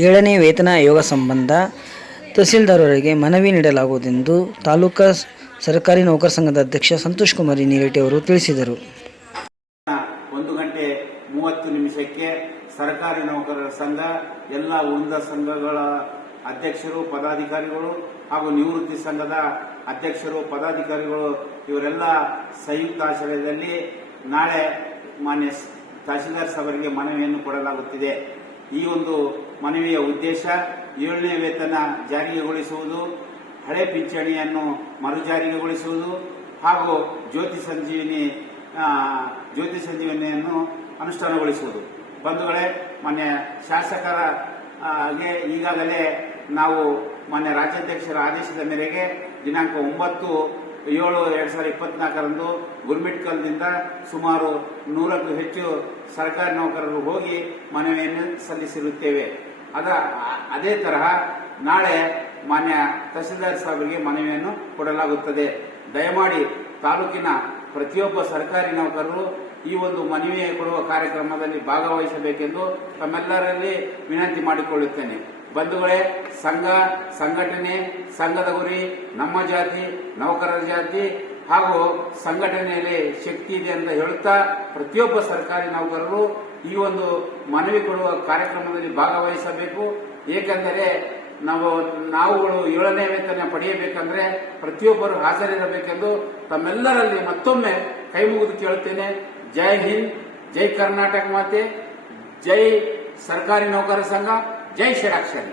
7ನೇ ವೇತನ ಆಯೋಗ ಸಂಬಂಧ ತಹಸೀಲ್ದಾರ್ ಅವರಿಗೆ ಮನವಿ ನೀಡಲಾಗುವುದೆಂದು ತಾಲೂಕಾ ಸರ್ಕಾರಿ ನೌಕರ ಸಂಘದ ಅಧ್ಯಕ್ಷ ಸಂತೋಷ್ ಕುಮಾರ್ ನೀರಟಿ ಅವರು ತಿಳಿಸಿದರು. 1:30 ಸರ್ಕಾರಿ ನೌಕರರ ಸಂಘ ಎಲ್ಲ ಉಳಿದ ಸಂಘಗಳ ಅಧ್ಯಕ್ಷರು ಪದಾಧಿಕಾರಿಗಳು ಹಾಗೂ ನಿವೃತ್ತಿ ಸಂಘದ ಅಧ್ಯಕ್ಷರು ಪದಾಧಿಕಾರಿಗಳು ಇವರೆಲ್ಲ ಸಂಯುಕ್ತ ಆಶ್ರಯದಲ್ಲಿ ನಾಳೆ ಮಾನ್ಯ ತಹಸೀಲ್ದಾರ್ ಸಾಹೇಬರಿಗೆ ಮನವಿಯನ್ನು ಕೊಡಲಾಗುತ್ತಿದೆ. ಈ ಒಂದು ಮನವಿಯ ಉದ್ದೇಶ 7ನೇ ವೇತನ ಜಾರಿಗೆಗೊಳಿಸುವುದು, ಹಳೆ ಪಿಂಚಣಿಯನ್ನು ಮರುಜಾರಿಗೆಗೊಳಿಸುವುದು ಹಾಗೂ ಜ್ಯೋತಿ ಸಂಜೀವಿನಿಯನ್ನು ಅನುಷ್ಠಾನಗೊಳಿಸುವುದು. ಬಂಧುಗಳೇ, ಮಾನ್ಯ ಶಾಸಕರ ಈಗಾಗಲೇ ನಾವು ಮಾನ್ಯ ರಾಜ್ಯಾಧ್ಯಕ್ಷರ ಆದೇಶದ ಮೇರೆಗೆ ದಿನಾಂಕ 9/7/2024 ಗುರ್ಮಿಟ್ಕಲ್ದಿಂದ ಸುಮಾರು 100ಕ್ಕೂ ಹೆಚ್ಚು ಸರ್ಕಾರಿ ನೌಕರರು ಹೋಗಿ ಮನವಿಯನ್ನು ಸಲ್ಲಿಸಿರುತ್ತೇವೆ. ಅದೇ ತರಹ ನಾಳೆ ಮಾನ್ಯ ತಹಸೀಲ್ದಾರ್ ಸಾಹೇಬರಿಗೆ ಮನವಿಯನ್ನು ಕೊಡಲಾಗುತ್ತದೆ. ದಯಮಾಡಿ ತಾಲೂಕಿನ ಪ್ರತಿಯೊಬ್ಬ ಸರ್ಕಾರಿ ನೌಕರರು ಈ ಒಂದು ಮನವಿ ಕೊಡುವ ಕಾರ್ಯಕ್ರಮದಲ್ಲಿ ಭಾಗವಹಿಸಬೇಕೆಂದು ತಮ್ಮೆಲ್ಲರಲ್ಲಿ ವಿನಂತಿ ಮಾಡಿಕೊಳ್ಳುತ್ತೇನೆ. ಬಂಧುಗಳೇ, ಸಂಘ ಸಂಘಟನೆ, ಸಂಘದ ಗುರಿ ನಮ್ಮ ಜಾತಿ, ನೌಕರರ ಜಾತಿ ಹಾಗೂ ಸಂಘಟನೆಯಲ್ಲಿ ಶಕ್ತಿ ಇದೆ ಅಂತ ಹೇಳುತ್ತಾ ಪ್ರತಿಯೊಬ್ಬ ಸರ್ಕಾರಿ ನೌಕರರು ಈ ಒಂದು ಮನವಿ ಕೊಡುವ ಕಾರ್ಯಕ್ರಮದಲ್ಲಿ ಭಾಗವಹಿಸಬೇಕು. ಏಕೆಂದರೆ ನಾವುಗಳು 7ನೇ ವೇತನ ಪಡೆಯಬೇಕಂದ್ರೆ ಪ್ರತಿಯೊಬ್ಬರು ಹಾಜರಿರಬೇಕೆಂದು ತಮ್ಮೆಲ್ಲರಲ್ಲಿ ಮತ್ತೊಮ್ಮೆ ಕೈ ಮುಗಿದು ಕೇಳುತ್ತೇನೆ. ಜೈ ಹಿಂದ್, ಜೈ ಕರ್ನಾಟಕ ಮಾತೆ, ಜೈ ಸರ್ಕಾರಿ ನೌಕರ ಸಂಘ, ಜೈ ಷಡಾಕ್ಷರಿ.